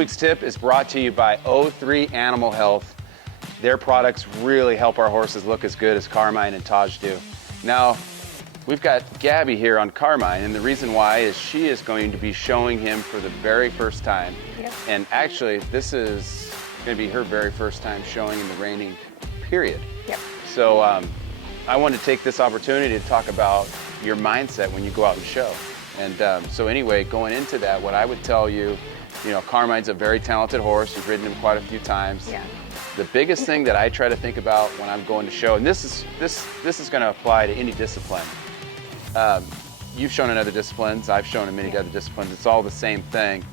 week's tip is brought to you by O3 Animal Health. Their products really help our horses look as good as Carmine and Taj do. Now, we've got Gabby here on Carmine, and the reason why is she is going to be showing him for the very first time. Yep. And actually, this is going to be her very first time showing in the reining period. Yep. So I want to take this opportunity to talk about your mindset when you go out and show. And so anyway, going into that, what I would tell you, Carmine's a very talented horse. You've ridden him quite a few times. Yeah. The biggest thing that I try to think about when I'm going to show, and this is going to apply to any discipline. You've shown in other disciplines, I've shown in many other disciplines, it's all the same thing.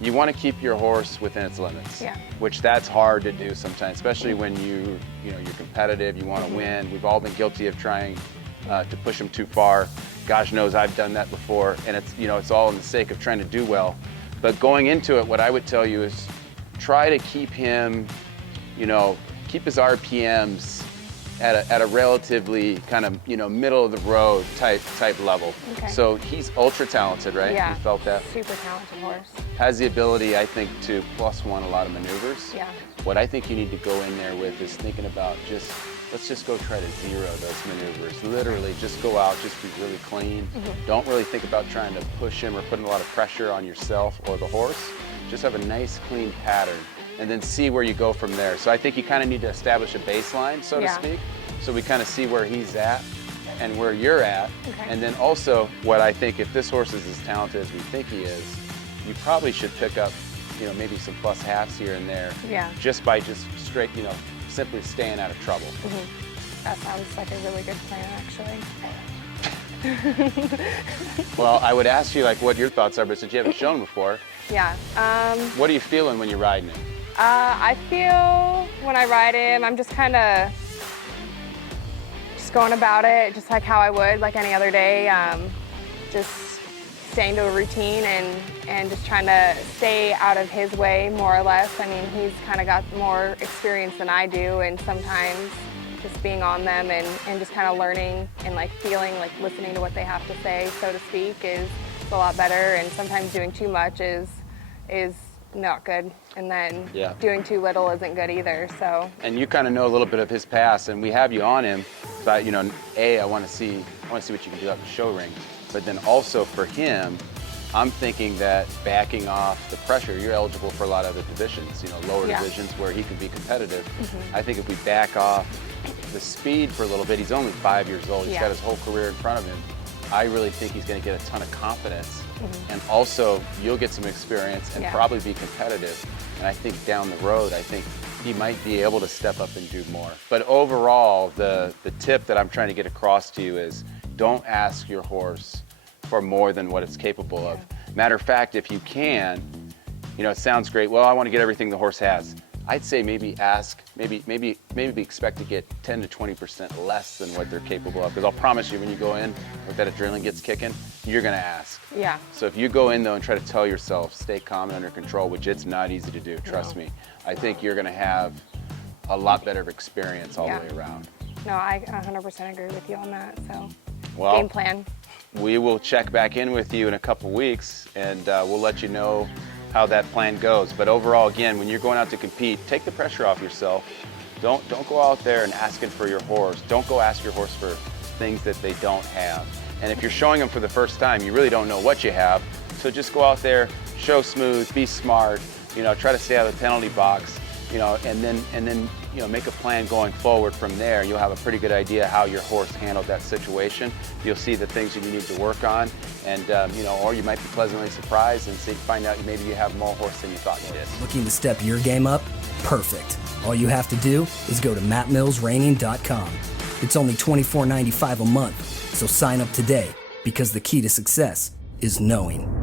You want to keep your horse within its limits, which that's hard to do sometimes, especially when you're competitive, you want to win. We've all been guilty of trying to push them too far. Gosh knows I've done that before, and it's all in the sake of trying to do well. But going into it, what I would tell you is try to keep him, keep his RPMs at a relatively kind of middle of the road type level. Okay. So he's ultra talented, right? Yeah. You felt that? Super talented horse. Has the ability, I think, to +1 a lot of maneuvers. Yeah. What I think you need to go in there with is thinking about let's just go try to zero those maneuvers. Literally, just go out, just be really clean. Mm-hmm. Don't really think about trying to push him or putting a lot of pressure on yourself or the horse. Just have a nice, clean pattern, and then see where you go from there. So I think you kind of need to establish a baseline, so to speak, so we kind of see where he's at and where you're at. Okay. And then also, what I think, if this horse is as talented as we think he is, you probably should pick up, maybe some +1/2s here and there. Yeah. Just by straight, simply staying out of trouble. Mm-hmm. That sounds like a really good plan, actually. Well, I would ask you what your thoughts are, but since you haven't shown before, Yeah. what are you feeling when you're riding him? I feel when I ride him, I'm just kind of going about it just like how I would like any other day. Just staying to a routine and just trying to stay out of his way, more or less. I mean, he's kind of got more experience than I do, and sometimes just being on them and just kind of learning and feeling, listening to what they have to say, so to speak, is a lot better. And sometimes doing too much is not good, and then doing too little isn't good either. So. And you kind of know a little bit of his past, and we have you on him, but I want to see what you can do out in the show ring. But then also for him, I'm thinking that backing off the pressure, you're eligible for a lot of the divisions, lower divisions where he can be competitive. Mm-hmm. I think if we back off the speed for a little bit, he's only 5 years old, he's got his whole career in front of him. I really think he's going to get a ton of confidence. Mm-hmm. And also, you'll get some experience and probably be competitive. And I think down the road, I think he might be able to step up and do more. But overall, the tip that I'm trying to get across to you is don't ask your horse for more than what it's capable of. Matter of fact, if you can, it sounds great. Well, I want to get everything the horse has. I'd say maybe expect to get 10 to 20% less than what they're capable of. Because I'll promise you, when you go in, if that adrenaline gets kicking, you're going to ask. Yeah. So if you go in though and try to tell yourself, stay calm and under control, which it's not easy to do, trust me, I think you're going to have a lot better experience all the way around. No, I 100% agree with you on that. So, well, game plan. We will check back in with you in a couple weeks, and we'll let you know how that plan goes. But overall, again, when you're going out to compete, take the pressure off yourself. Don't go out there and asking for your horse. Don't go ask your horse for things that they don't have. And if you're showing them for the first time, you really don't know what you have. So just go out there, show smooth, be smart, try to stay out of the penalty box, and then make a plan going forward from there. You'll have a pretty good idea how your horse handled that situation. You'll see the things that you need to work on, and or you might be pleasantly surprised and find out maybe you have more horse than you thought you did. Looking to step your game up? Perfect. All you have to do is go to mattmillsreining.com. It's only $24.95 a month, so sign up today, because the key to success is knowing.